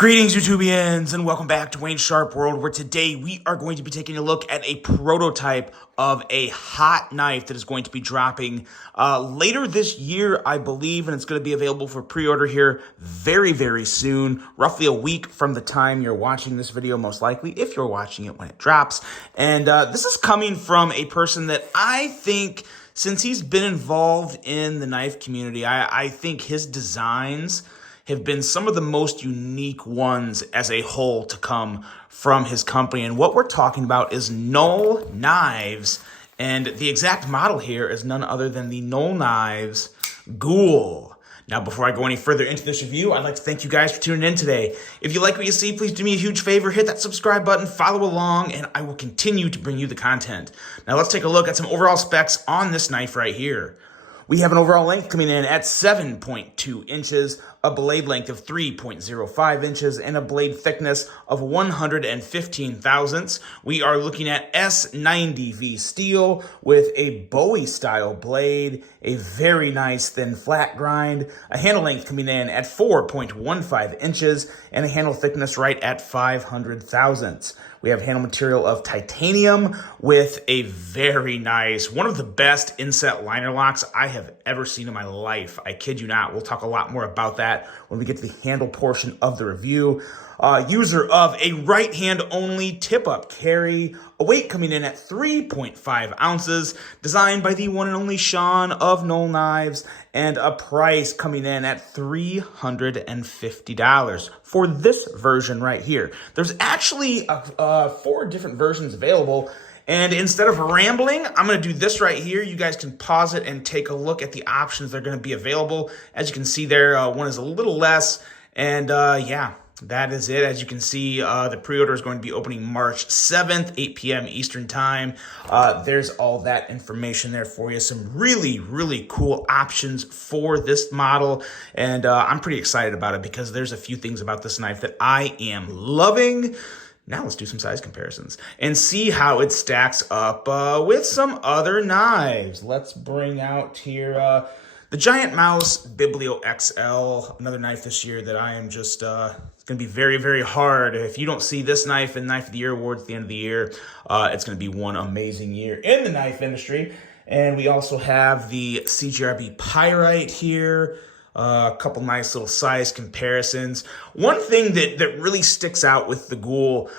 Greetings, YouTubians, and welcome back to Wayne Sharp World, where today we are going to be taking a look at a prototype of a hot knife that is going to be dropping later this year, I believe, and it's going to be available for pre-order here very, very soon, roughly a week from the time you're watching this video, most likely, if you're watching it when it drops. And this is coming from a person that I think, since he's been involved in the knife community, I think his designs have been some of the most unique ones as a whole to come from his company. And what we're talking about is Null Knives. And the exact model here is none other than the Null Knives Ghoul. Now, before I go any further into this review, I'd like to thank you guys for tuning in today. If you like what you see, please do me a huge favor, hit that subscribe button, follow along, and I will continue to bring you the content. Now, let's take a look at some overall specs on this knife right here. We have an overall length coming in at 7.2 inches, a blade length of 3.05 inches, and a blade thickness of 115 thousandths. We are looking at S90V steel with a Bowie-style blade, a very nice thin flat grind, a handle length coming in at 4.15 inches, and a handle thickness right at 500 thousandths. We have handle material of titanium with a very nice, one of the best inset liner locks I have ever seen in my life. I kid you not. We'll talk a lot more about that when we get to the handle portion of the review. User of a right hand only tip up carry, a weight coming in at 3.5 ounces, designed by the one and only Sean of Null Knives, and a price coming in at $350 for this version right here. There's actually 4 different versions available. And instead of rambling, I'm going to do this right here. You guys can pause it and take a look at the options that are going to be available. As you can see there, one is a little less. And yeah, that is it. As you can see, the pre-order is going to be opening March 7th, 8 p.m. Eastern Time. There's all that information there for you. Some really, really cool options for this model. And I'm pretty excited about it because there's a few things about this knife that I am loving. Now let's do some size comparisons and see how it stacks up with some other knives. Let's bring out here the Giant Mouse Biblio XL, another knife this year that I am just, it's going to be very, very hard. If you don't see this knife in Knife of the Year awards at the end of the year, it's going to be one amazing year in the knife industry. And we also have the CGRB Pyrite here. A couple nice little size comparisons. One thing that really sticks out with the Ghoul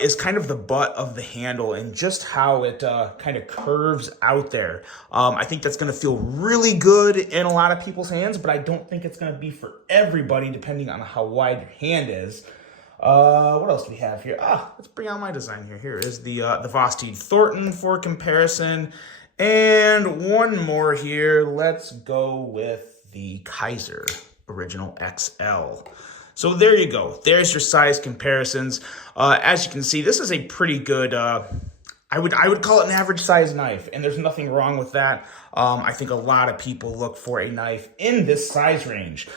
is kind of the butt of the handle and just how it kind of curves out there. I think that's going to feel really good in a lot of people's hands, but I don't think it's going to be for everybody depending on how wide your hand is. What else do we have here? Let's bring out my design here. Here is the Vosteed Thornton for comparison. And one more here. Let's go with the Kaiser Original XL. So there you go. There's your size comparisons. As you can see, this is a pretty good, I would call it an average size knife, and there's nothing wrong with that. I think a lot of people look for a knife in this size range.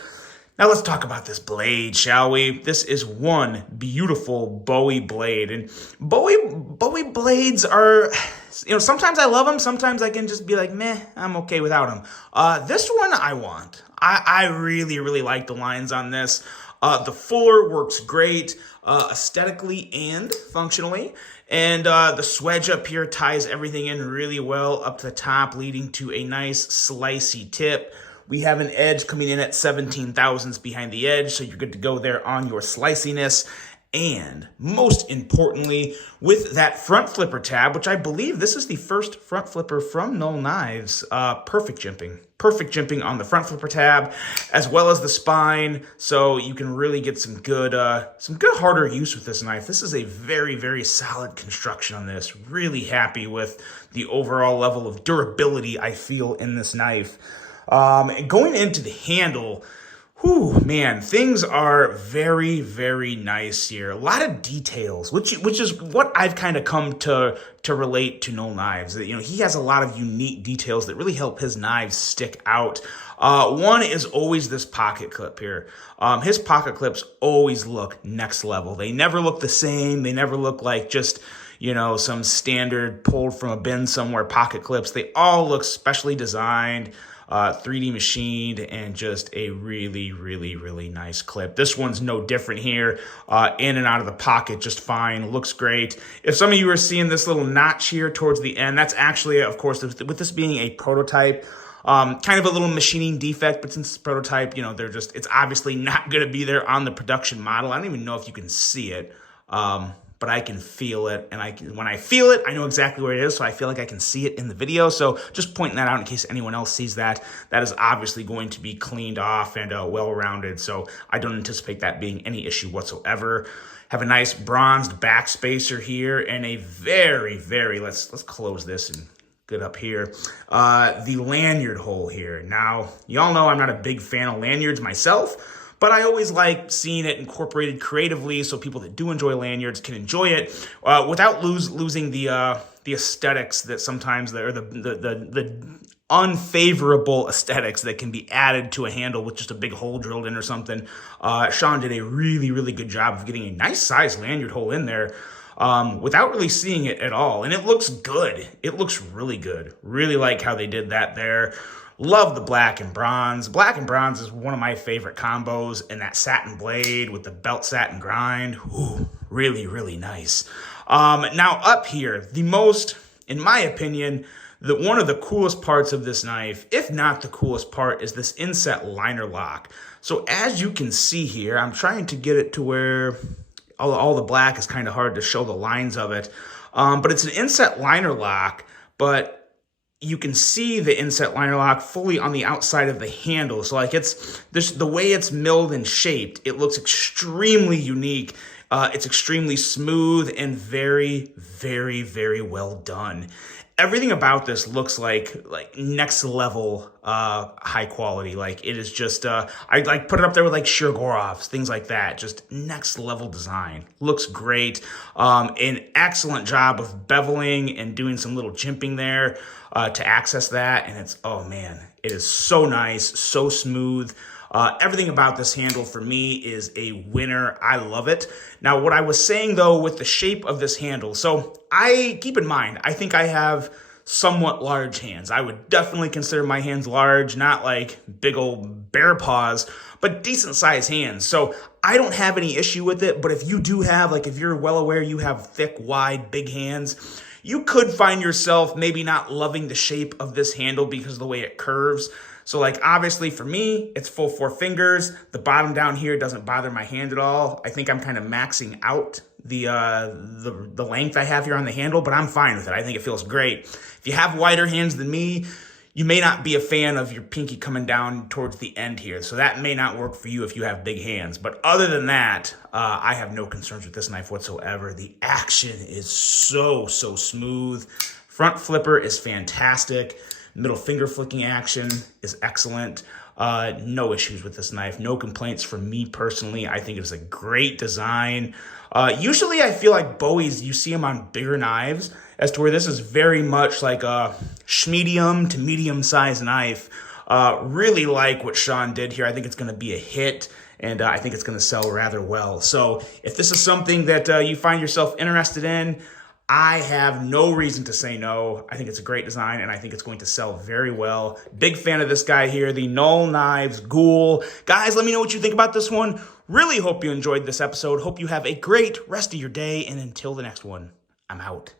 Now let's talk about this blade, shall we? This is one beautiful Bowie blade, and Bowie blades are, you know, sometimes I love them, sometimes I can just be like, meh, I'm okay without them. This one I want. I really, really like the lines on this. The fuller works great, aesthetically and functionally. And the swedge up here ties everything in really well up to the top, leading to a nice slicey tip. We have an edge coming in at 17 thousandths behind the edge, so you're good to go there on your sliciness. And most importantly, with that front flipper tab, which I believe this is the first front flipper from Null Knives, perfect jimping. Perfect jimping on the front flipper tab, as well as the spine, so you can really get some good harder use with this knife. This is a very, very solid construction on this. Really happy with the overall level of durability I feel in this knife. Going into the handle, whew, man, things are very, very nice here. A lot of details, which is what I've kind of come to relate to Null Knives. You know, he has a lot of unique details that really help his knives stick out. One is always this pocket clip here. His pocket clips always look next level. They never look the same. They never look like just, you know, some standard pulled from a bin somewhere pocket clips. They all look specially designed. 3D machined, and just a really, really, really nice clip. This one's no different here. In and out of the pocket just fine. Looks great. If some of you are seeing this little notch here towards the end, that's actually, of course, with this being a prototype, kind of a little machining defect, but since it's prototype, you know, it's obviously not going to be there on the production model. I don't even know if you can see it, but I can feel it, and when I feel it, I know exactly where it is, so I feel like I can see it in the video. So just pointing that out in case anyone else sees that. That is obviously going to be cleaned off and well-rounded, so I don't anticipate that being any issue whatsoever. Have a nice bronzed back spacer here, and a very, very, let's close this and get up here, the lanyard hole here. Now, y'all know I'm not a big fan of lanyards myself, but I always like seeing it incorporated creatively so people that do enjoy lanyards can enjoy it without losing the aesthetics that sometimes the unfavorable aesthetics that can be added to a handle with just a big hole drilled in or something. Sean did a really, really good job of getting a nice size lanyard hole in there without really seeing it at all. And it looks good. It looks really good. Really like how they did that there. Love the black and bronze. Black and bronze is one of my favorite combos, and that satin blade with the belt satin grind. Ooh, really, really nice. Now up here, in my opinion, one of the coolest parts of this knife, if not the coolest part, is this inset liner lock. So as you can see here, I'm trying to get it to where all the black is kind of hard to show the lines of it. But it's an inset liner lock, but you can see the inset liner lock fully on the outside of the handle. So like the way it's milled and shaped, it looks extremely unique. It's extremely smooth and very, very, very well done. Everything about this looks like next level high quality. Like it is just I like put it up there with like Shirogorov's, things like that. Just next level design. Looks great. An excellent job of beveling and doing some little jimping there to access that. And it's, oh man, it is so nice, so smooth. Everything about this handle for me is a winner. I love it. Now, what I was saying though with the shape of this handle, so keep in mind, I think I have somewhat large hands. I would definitely consider my hands large, not like big old bear paws, but decent sized hands. So I don't have any issue with it, but if you do have, like if you're well aware you have thick, wide, big hands, you could find yourself maybe not loving the shape of this handle because of the way it curves. So like obviously for me, it's full 4 fingers. The bottom down here doesn't bother my hand at all. I think I'm kind of maxing out the length I have here on the handle, but I'm fine with it. I think it feels great. If you have wider hands than me, you may not be a fan of your pinky coming down towards the end here. So that may not work for you if you have big hands. But other than that, I have no concerns with this knife whatsoever. The action is so, so smooth. Front flipper is fantastic. Middle finger flicking action is excellent. No issues with this knife. No complaints from me personally. I think it is a great design. Usually I feel like Bowies, you see them on bigger knives, as to where this is very much like a medium to medium size knife. Really like what Sean did here. I think it's going to be a hit, and I think it's going to sell rather well. So if this is something that you find yourself interested in, I have no reason to say no. I think it's a great design, and I think it's going to sell very well. Big fan of this guy here, the Null Knives Ghoul. Guys, let me know what you think about this one. Really hope you enjoyed this episode. Hope you have a great rest of your day, and until the next one, I'm out.